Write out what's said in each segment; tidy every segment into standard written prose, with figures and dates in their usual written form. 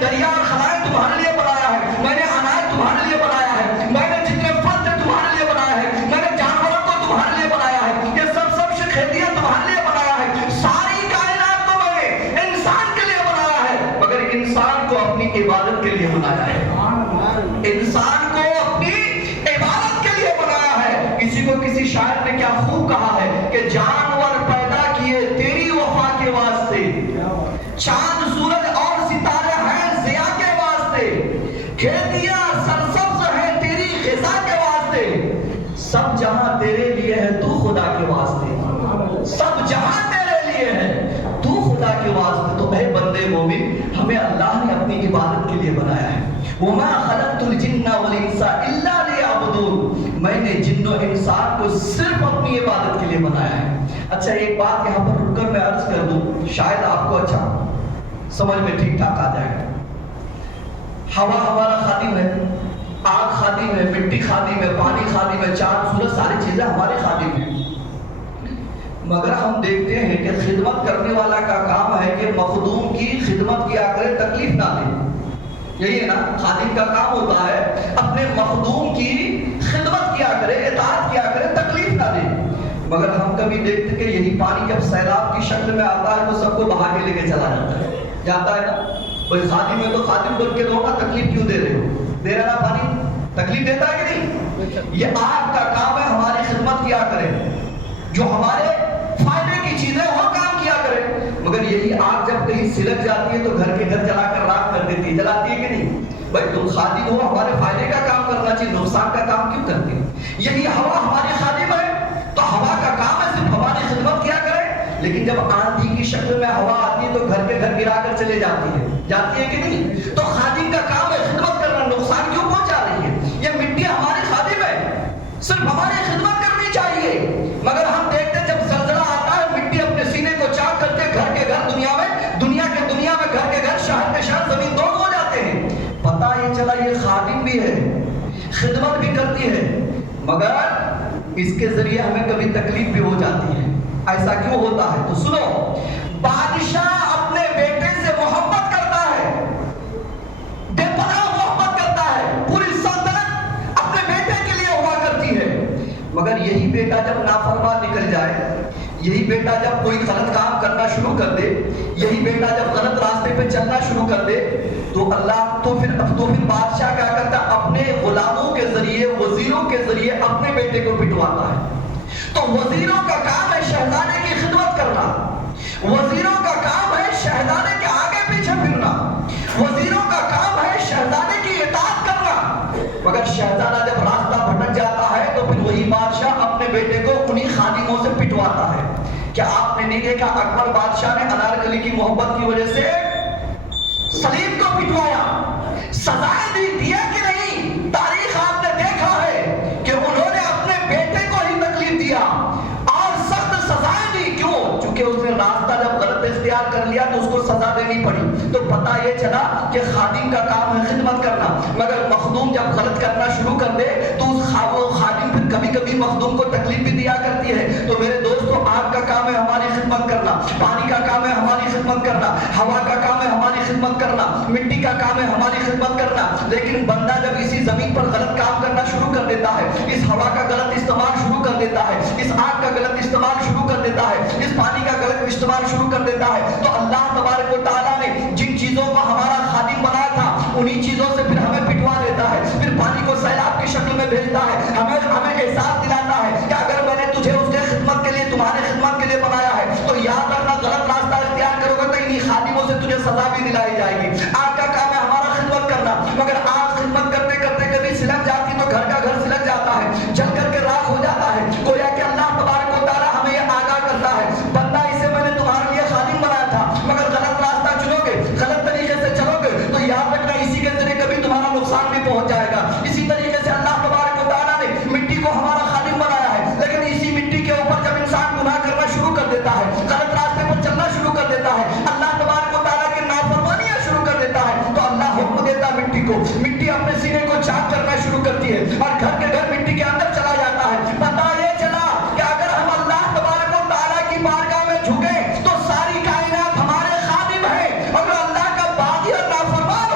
دریا اور خلائق تمہارے لیے بنایا ہے، میں نے اناج تمہارے لیے بنایا ہے، میں نے جتنے پھل تھے تمہارے لیے بنایا ہے، میں نے جانوروں کو تمہارے لیے بنایا ہے، یہ سب کھیتیاں تمہارے لیے بنایا ہے، ساری کائنات کو میں نے انسان کے لیے بنایا ہے، مگر انسان کو اپنی عبادت کے لیے بنایا ہے، انسان کو اپنی عبادت کے لیے بنایا ہے۔ کسی کو کسی شاعر نے کیا خوب کہا ہے کہ جانور پیدا کیے تیری وفا کے واسطے، چاند سورج اور ستارے ہیں ضیاء کے واسطے، کھیتیاں سرسبز ہیں تیری غذا کے واسطے، سب جہاں تیرے لیے ہے تو خدا کے واسطے، سب جہاں تیرے لیے ہے تو خدا کے واسطے۔ تو اے بندے مومن، ہمیں اللہ نے اپنی عبادت کے لیے بنایا ہے۔ وَمَا خَلَقْتُ الْجِنَّ وَالْإِنسَ إِلَّا لِيَعْبُدُونِ، میں نے جن و انسان کو صرف اپنی عبادت کے لیے بنایا ہے۔ اچھا ایک بات یہاں پر رک کر میں عرض کر دوں، شاید آپ کو اچھا سمجھ میں ٹھیک ٹھاک آ جائے گا۔ ہوا ہمارا خادم ہے، آگ خادم ہے، مٹی خادم ہے، پانی خادم ہے، چاند سورج ساری چیزیں ہمارے خادم ہیں، مگر ہم دیکھتے ہیں کہ خدمت کرنے والا کا کام ہے کہ مخدوم کی خدمت کیا کرے، تکلیف نہ دے، یہی ہے نا، خادم کا کام ہوتا ہے اپنے مخدوم کی خدمت کیا کرے، اطاعت کیا کرے، تکلیف نہ دے، مگر ہم کبھی دیکھتے کہ یہی پانی جب سیلاب کی شکل میں آتا ہے تو سب کو بہا کے لے کے چلا جاتا ہے نا، کوئی خادم ہے تو خادم بول کے دو نا، تکلیف کیوں دے رہے ہو، دے رہا نا پانی، تکلیف دیتا ہے کہ نہیں؟ یہ آگ کا کام ہے ہماری خدمت کیا کرے، جو ہمارے فائدے کی چیزیں وہ کام کیا کرے، مگر یہی آگ جب کہیں سلک جاتی ہے تو گھر کے گھر جلا کر راکھ کر دیتی ہے، جلاتی ہے کہ نہیں؟ بھائی تم خادم ہو، ہمارے فائدے کا کام کرنا چاہیے، نقصان کا کام کیوں کرتے ہیں؟ یہی ہوا ہماری خادم ہے تو ہوا کا کام ہے صرف ہماری خدمت کیا کرے، لیکن جب آندھی کی شکل میں ہوا آتی ہے تو گھر کے گھر گرا کر چلے جاتی ہے کہ نہیں؟ تو خادم کا کام ہے خدمت کرنا، نقصان کیوں پہنچا رہی ہے؟ یہ مٹی ہماری خادم ہے، صرف ہماری خدمت کرنی چاہیے، مگر ہم دیکھتے جب زلزلہ آتا ہے مٹی اپنے سینے کو چاک کر کے گھر کے گھر دنیا میں گھر کے گھر شہر کے شہر زمین دوز ہو جاتے ہیں، پتہ یہ چلا یہ خادم بھی ہے، خدمت بھی کرتی ہے، مگر اس کے ذریعے ہمیں کبھی تکلیف بھی ہو جاتی ہے۔ ایسا کیوں ہوتا ہے؟ تو سنو، بادشاہ اپنے بیٹے سے محبت کرتا ہے، بے پناہ محبت کرتا ہے، پوری سلطنت اپنے بیٹے کے لیے ہوا کرتی ہے، مگر یہی بیٹا جب نافرمان نکل جائے، یہی بیٹا جب کوئی غلط کام کرنا شروع کر دے، یہی بیٹا جب غلط راستے پہ چلنا شروع کر دے، تو اللہ تو پھر بادشاہ کیا کرتا ہے؟ اپنے غلاموں کے ذریعے، وزیروں کے ذریعے اپنے بیٹے کو پٹواتا ہے۔ تو وزیروں کا کام ہے شہزادے کی خدمت کرنا، وزیروں کا کام ہے شہزادے کے آگے پیچھے پھرنا، وزیروں کا کام ہے شہزادے کی اطاعت کرنا، مگر شہزادہ جب راستہ بھٹک جاتا ہے تو پھر وہی بادشاہ اپنے بیٹے کو انہی خادموں سے پٹواتا ہے۔ کیا آپ نے نہیں دیکھا اکبر بادشاہ نے انارکلی کی محبت کی وجہ سے سلیم کو پٹوایا، سزائیں دیا کہ نہیں؟ تاریخ آپ نے دیکھا ہے کہ انہوں نے اپنے بیٹے کو ہی تکلیف دیا اور سخت سزائیں دی، کیوں؟ چونکہ اس نے راستہ جب غلط اختیار کر لیا تو اس کو سزا دینی پڑی۔ تو پتہ یہ چلا کہ خادم کا کام ہے خدمت کرنا، مگر مخدوم جب غلط کرنا شروع کر دے تو اس خادم پھر کبھی کبھی مخدوم کو تکلیف بھی دیا کرتی ہے۔ تو میرے دوستو، آگ کا کام ہے ہماری خدمت کرنا، پانی کا کام ہے ہماری خدمت کرنا، ہوا کا کام ہے ہماری خدمت کرنا، مٹی کا کام ہے ہماری خدمت کرنا، لیکن بندہ جب اسی زمین پر غلط کام کرنا شروع کر دیتا ہے، اس ہوا کا غلط استعمال شروع کر دیتا ہے، اس آگ کا غلط استعمال شروع کر دیتا ہے، اس پانی کا غلط استعمال شروع کر دیتا ہے، تو اللہ تبارک و تعالیٰ نے جن چیزوں کو ہمارا خادم بنایا تھا انہی چیزوں سے پھر ہمیں پٹوا دیتا ہے، پھر پانی کو سیلاب کی شکل میں بھیجتا ہے، ہمیں احساس دلاتا ہے کہ اگر میں نے تجھے اس کے خدمت کے لیے، تمہارے خدمت کے لیے بنایا ہے تو یاد رکھنا غلط راستہ اختیار کرو گے تو انہی خادموں سے تجھے سزا بھی دلائی جائے گی۔ آگ کا کام ہے ہمارا خدمت کرنا، مگر آگ خدمت کرتے کرتے کبھی سلک جاتی تو گھر کا گھر سلک جاتا ہے، جل کر کے راکھ ہو جاتا ہے، گویا کہ اللہ تبارک و تعالیٰ ہمیں یہ آگاہ کرتا ہے، بندہ اسے میں نے تمہارے لیے خادم بنایا تھا، مگر غلط راستہ چنو گے، غلط طریقے سے چلو گے تو یاد رکھنا اسی کے ذریعے کبھی تمہارا نقصان بھی پہنچ جائے گا۔ اسی طریقے سے اللہ تبارک و تعالیٰ نے مٹی کو ہمارا خادم بنایا ہے، لیکن اسی مٹی کے اوپر جب انسان گناہ کرنا شروع کر دیتا ہے، غلط راستے پر چلنا شروع کر دیتا ہے، اللہ تبارک و تعالیٰ کی نافرمانیاں شروع کر دیتا ہے، تو اللہ حکم دیتا مٹی کو، مٹی اپنے سینے کو چاک کرنا شروع کرتی ہے اور گھر کے گھر مٹی کے اندر چلا جاتا ہے۔ پتہ یہ چلا کہ اگر ہم اللہ تبارک و تعالیٰ کی بارگاہ میں جھکیں تو ساری کائنات ہمارے خادم ہیں، اگر اللہ کا باغی اور نافرمان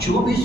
24